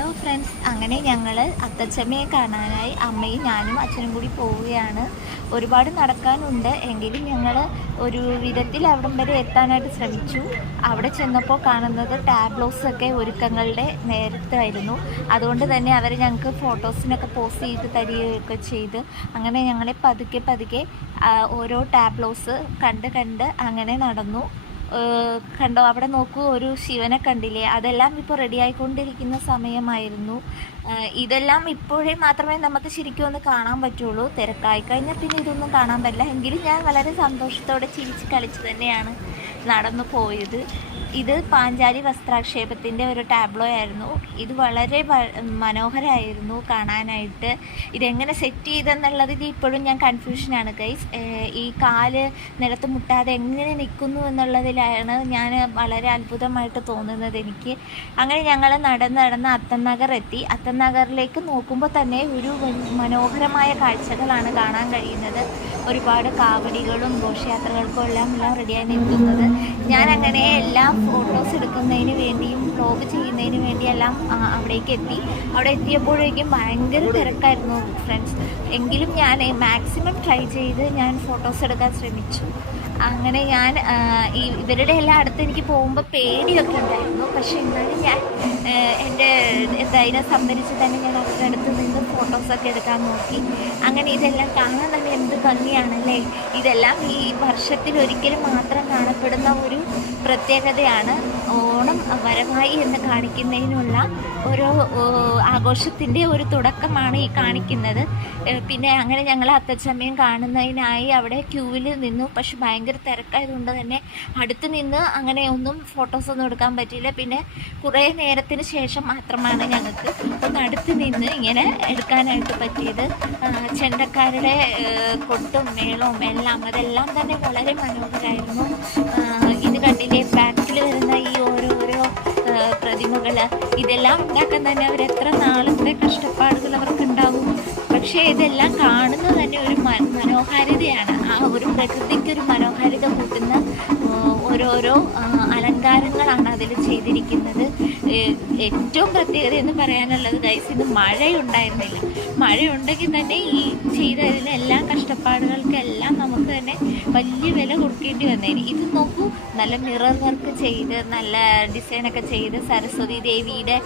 Hello friends, അങ്ങനെ ഞങ്ങൾ അത്തച്ചമ്മയെ കാണാനായി അമ്മയും ഞാനും അച്ഛനും കൂടി പോവുകയാണ്. ഒരുപാട് നടക്കാനുണ്ട്, എങ്കിലും ഞങ്ങൾ ഒരു വിധത്തിൽ അവിടം വരെ എത്താനായിട്ട് ശ്രമിച്ചു. അവിടെ ചെന്നപ്പോൾ കാണുന്നത് ടാബ്ലോസൊക്കെ ഒരുക്കങ്ങളുടെ നേരത്തായിരുന്നു. അതുകൊണ്ട് തന്നെ അവർ ഞങ്ങൾക്ക് ഫോട്ടോസിനൊക്കെ പോസ്റ്റ് ചെയ്ത് തരികയൊക്കെ ചെയ്ത് അങ്ങനെ ഞങ്ങളെ പതുക്കെ പതുക്കെ ഓരോ ടാബ്ലോസ് കണ്ട് അങ്ങനെ നടന്നു. കണ്ടോ, അവിടെ നോക്കൂ, ഒരു ശിവനെ കണ്ടില്ലേ? അതെല്ലാം ഇപ്പോൾ റെഡി ആയിക്കൊണ്ടിരിക്കുന്ന സമയമായിരുന്നു. ഇതെല്ലാം ഇപ്പോഴേ മാത്രമേ നമുക്ക് ശരിക്കും ഒന്ന് കാണാൻ പറ്റുള്ളൂ. തിരക്കായി കഴിഞ്ഞാൽ പിന്നെ ഇതൊന്നും കാണാൻ പറ്റില്ല. എങ്കിലും ഞാൻ വളരെ സന്തോഷത്തോടെ ചിരിച്ച് കളിച്ച് തന്നെയാണ് നടന്നു പോയത്. ഇത് പാഞ്ചാലി വസ്ത്രാക്ഷേപത്തിൻ്റെ ഒരു ടാബ്ലോ ആയിരുന്നു. ഇത് വളരെ മനോഹരമായിരുന്നു കാണാനായിട്ട്. ഇതെങ്ങനെ സെറ്റ് ചെയ്തെന്നുള്ളതിൽ ഇപ്പോഴും ഞാൻ കൺഫ്യൂഷനാണ് ഗൈസ്. ഈ കാല് നിലത്ത് മുട്ടാതെ എങ്ങനെ നിൽക്കുന്നു എന്നുള്ളതിലാണ് ഞാൻ വളരെ അത്ഭുതമായിട്ട് തോന്നുന്നത് എനിക്ക്. അങ്ങനെ ഞങ്ങൾ നടന്ന് അത്തനഗർ എത്തി. അത്തനഗറിലേക്ക് നോക്കുമ്പോൾ തന്നെ ഒരു മനോഹരമായ കാഴ്ചകളാണ് കാണാൻ കഴിയുന്നത്. ഒരുപാട് കാവടികളും ഘോഷയാത്രകൾക്കും എല്ലാം റെഡിയായി നിൽക്കുന്നത്. ഞാനങ്ങനെ എല്ലാം ഫോട്ടോസ് എടുക്കുന്നതിന് വേണ്ടിയും വ്ലോഗ് ചെയ്യുന്നതിന് വേണ്ടിയെല്ലാം അവിടേക്ക് എത്തി. അവിടെ എത്തിയപ്പോഴേക്കും ഭയങ്കര തിരക്കായിരുന്നു ഫ്രണ്ട്സ്. എങ്കിലും ഞാൻ മാക്സിമം ട്രൈ ചെയ്ത് ഞാൻ ഫോട്ടോസ് എടുക്കാൻ ശ്രമിച്ചു. അങ്ങനെ ഞാൻ ഇവരുടെ എല്ലാം അടുത്ത് എനിക്ക് പോകുമ്പോൾ പേടിയൊക്കെ ഉണ്ടായിരുന്നു. പക്ഷെ എന്നാലും ഞാൻ എൻ്റെ ധൈര്യം സംഭരിച്ച് തന്നെ ഞാൻ അവരുടെ അടുത്ത് നിന്ന് ഫോട്ടോസൊക്കെ എടുക്കാൻ നോക്കി. അങ്ങനെ ഇതെല്ലാം കാണാൻ തന്നെ എന്ത് ഭംഗിയാണല്ലേ! ഇതെല്ലാം ഈ വർഷത്തിലൊരിക്കലും മാത്രം കാണപ്പെടുന്ന ഒരു പ്രത്യേകതയാണ്. ഓണം വരവായി എന്ന് കാണിക്കുന്നതിനുള്ള ഓരോ ആഘോഷത്തിൻ്റെ ഒരു തുടക്കമാണ് ഈ കാണിക്കുന്നത്. പിന്നെ അങ്ങനെ ഞങ്ങൾ അത്തച്ചമയം കാണുന്നതിനായി അവിടെ ക്യൂവിൽ നിന്നു. പക്ഷെ ഭയങ്കര തിരക്കായതുകൊണ്ട് തന്നെ അടുത്ത് നിന്ന് അങ്ങനെ ഒന്നും ഫോട്ടോസൊന്നും എടുക്കാൻ പറ്റിയില്ല. പിന്നെ കുറേ നേരത്തിന് ശേഷം മാത്രമാണ് ഞങ്ങൾക്ക് ഒന്ന് അടുത്ത് നിന്ന് ഇങ്ങനെ എടുക്കാനായിട്ട് പറ്റിയത്. ചെണ്ടക്കാരുടെ കൊട്ടും മേളവും അതെല്ലാം തന്നെ വളരെ മനോഹരമായിരുന്നു. ഇത് കണ്ടില്ലേ, ബാക്കിൽ വരുന്ന ഈ ഓരോരോ പ്രതിമകൾ, ഇതെല്ലാം ഉണ്ടാക്കാൻ തന്നെ അവർ എത്ര നാളത്തെ കഷ്ടപ്പാടുകൾ അവർക്കുണ്ടാവും. പക്ഷേ ഇതെല്ലാം കാണുന്നത് തന്നെ ഒരു മനോഹാരിതയാണ്. ആ ഒരു പ്രകൃതിക്കൊരു മനോഹാരിത കൂട്ടുന്ന ഓരോരോ അലങ്കാരങ്ങളാണ് അതിൽ ചെയ്തിരിക്കുന്നത്. ഏറ്റവും പ്രത്യേകത എന്ന് പറയാനുള്ളത് ഗൈസ്, ഇന്ന് മഴയുണ്ടായിരുന്നില്ല. മഴയുണ്ടെങ്കിൽ തന്നെ ഈ ചെയ്തതിന് എല്ലാ കഷ്ടപ്പാടുകൾക്കെല്ലാം നമുക്ക് തന്നെ വലിയ വില കൊടുക്കേണ്ടി വന്നേനെ. ഇത് നോക്കൂ, നല്ല മിറർ വർക്ക് ചെയ്ത് നല്ല ഡിസൈനൊക്കെ ചെയ്ത് സരസ്വതി ദേവിയുടെ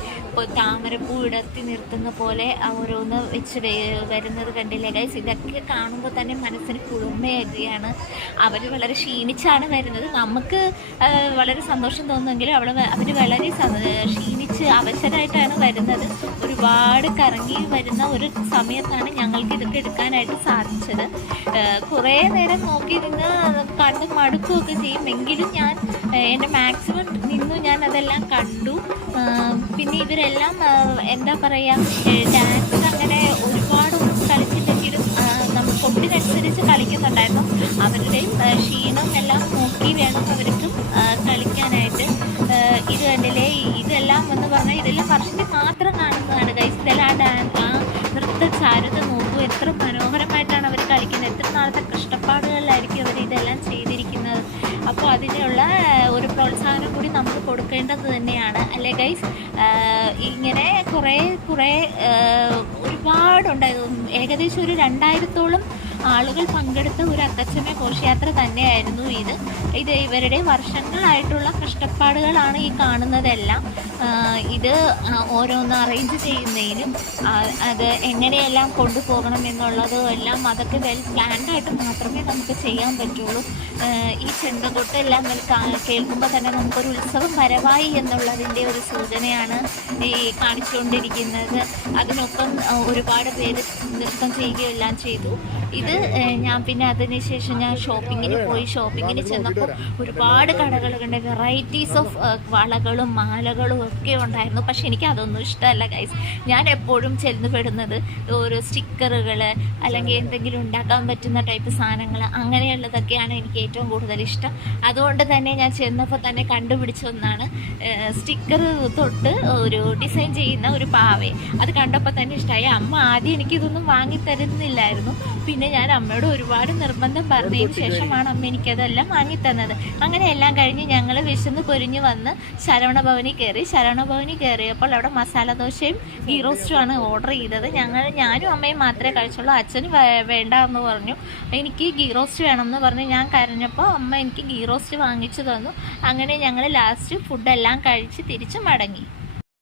താമരപ്പൂ ഇടത്തി നിർത്തുന്ന പോലെ ഓരോന്ന് വെച്ച് വരുന്നത് കണ്ടില്ലേ ഗൈസ്? ഇതൊക്കെ കാണുമ്പോൾ തന്നെ മനസ്സിന് കുളിർമയാകുകയാണ്. അവർ വളരെ ക്ഷീണിച്ചാണ് വരുന്നത്. നമുക്ക് വളരെ സന്തോഷം തോന്നുമെങ്കിലും അവർ വളരെ ക്ഷീണിച്ച് അവശരായിട്ടാണ് വരുന്നത്. ഒരുപാട് കറങ്ങി വരുന്ന ഒരു സമയത്താണ് ഞങ്ങൾക്ക് ഇതൊക്കെ എടുക്കാനായിട്ട് സാധിച്ചത്. കുറേ നേരം നോക്കി നിന്ന് കണ്ട് മടുക്കുകയൊക്കെ ചെയ്യും. എങ്കിലും ഞാൻ എൻ്റെ മാക്സിമം നിന്നു ഞാൻ അതെല്ലാം കണ്ടു. പിന്നെ ഇവരെല്ലാം എന്താ പറയുക, ഡാൻസ് അങ്ങനെ ഒരുപാടൊന്നും കളിച്ചിട്ടെങ്കിലും നമ്മൾ കൊട്ടിനനുസരിച്ച് കളിക്കുന്നുണ്ടായിരുന്നു. അവരുടെയും ക്ഷീണം എല്ലാം നോക്കി വേണം അവർക്കും കളിക്കാനായിട്ട്. ഇത് കണ്ടില്ലേ, ഇതെല്ലാം എന്ന് പറഞ്ഞാൽ ഇതെല്ലാം വർഷത്തിൽ മാത്രം കാണുന്നതാണ് ഗൈസ്. ഇതെല്ലാം ആ നൃത്ത ചാരുത നോക്കൂ, എത്ര മനോഹരമായിട്ടാണ് അവർ കളിക്കുന്നത്. എത്ര നാളത്തെ കഷ്ടപ്പാടുകളിലായിരിക്കും അവർ ഇതെല്ലാം ചെയ്തിരിക്കുന്നത്. അപ്പോൾ അതിനുള്ള ഒരു പ്രോത്സാഹനം കൂടി നമുക്ക് കൊടുക്കേണ്ടത് തന്നെയാണ്, അല്ലേ ഗൈസ്? ഇങ്ങനെ കുറേ ഒരുപാടുണ്ടായിരുന്നു. ഏകദേശം ഒരു 2000-ഓളം ആളുകൾ പങ്കെടുത്ത ഒരു അത്തച്ചമയ ഘോഷയാത്ര തന്നെയായിരുന്നു ഇത് ഇവരുടെ വർഷങ്ങളായിട്ടുള്ള കഷ്ടപ്പാടുകളാണ് ഈ കാണുന്നതെല്ലാം. ഇത് ഓരോന്ന് അറേഞ്ച് ചെയ്യുന്നതിനും അത് എങ്ങനെയെല്ലാം കൊണ്ടുപോകണം എന്നുള്ളതും എല്ലാം അതൊക്കെ വെൽ പ്ലാൻഡായിട്ട് മാത്രമേ നമുക്ക് ചെയ്യാൻ പറ്റുള്ളൂ. ഈ ചെണ്ടകൊട്ടെല്ലാം കേൾക്കുമ്പോൾ തന്നെ നമുക്കൊരു ഉത്സവം വരവായി എന്നുള്ളതിൻ്റെ ഒരു സൂചനയാണ് ഈ കാണിച്ചുകൊണ്ടിരിക്കുന്നത്. അതിനൊപ്പം ഒരുപാട് പേര് നൃത്തം ചെയ്യുകയെല്ലാം ചെയ്തു. ഇത് ഞാൻ പിന്നെ അതിനുശേഷം ഞാൻ ഷോപ്പിങ്ങിന് ചെന്നപ്പോൾ ഒരുപാട് കടകൾ കണ്ട് വെറൈറ്റീസ് ഓഫ് വളകളും മാലകളും ഒക്കെ ഉണ്ടായിരുന്നു. പക്ഷെ എനിക്ക് അതൊന്നും ഇഷ്ടമല്ല ഗൈസ്. ഞാൻ എപ്പോഴും ചെന്ന് പെടുന്നത് ഓരോ സ്റ്റിക്കറുകൾ അല്ലെങ്കിൽ എന്തെങ്കിലും ഉണ്ടാക്കാൻ പറ്റുന്ന ടൈപ്പ് സാധനങ്ങൾ, അങ്ങനെയുള്ളതൊക്കെയാണ് എനിക്ക് ഏറ്റവും കൂടുതൽ ഇഷ്ടം. അതുകൊണ്ട് തന്നെ ഞാൻ ചെന്നപ്പോൾ തന്നെ കണ്ടുപിടിച്ച ഒന്നാണ് സ്റ്റിക്കർ തൊട്ട് ഒരു ഡിസൈൻ ചെയ്യുന്ന ഒരു പാവയെ. അത് കണ്ടപ്പോൾ തന്നെ ഇഷ്ടമായി. അമ്മ ആദ്യം എനിക്കിതൊന്നും വാങ്ങി തരുന്നില്ലായിരുന്നു. പിന്നെ ഞാൻ ഞാൻ അമ്മയോട് ഒരുപാട് നിർബന്ധം പറഞ്ഞതിന് ശേഷമാണ് അമ്മ എനിക്കതെല്ലാം വാങ്ങിത്തന്നത്. അങ്ങനെ എല്ലാം കഴിഞ്ഞ് ഞങ്ങൾ വിശന്ന് പൊരിഞ്ഞ് വന്ന് ശരവണഭവനിൽ കയറിയപ്പോൾ അവിടെ മസാല ദോശയും ഗീ റോസ്റ്റുമാണ് ഓർഡർ ചെയ്തത്. ഞാനും അമ്മയും മാത്രമേ കഴിച്ചുള്ളൂ. അച്ഛന് വേണ്ട എന്ന് പറഞ്ഞു. എനിക്ക് ഗീ റോസ്റ്റ് വേണമെന്ന് പറഞ്ഞ് ഞാൻ കരഞ്ഞപ്പോൾ അമ്മ എനിക്ക് ഗീ റോസ്റ്റ് വാങ്ങിച്ചു തന്നു. അങ്ങനെ ഞങ്ങൾ ലാസ്റ്റ് ഫുഡെല്ലാം കഴിച്ച് തിരിച്ച് മടങ്ങി.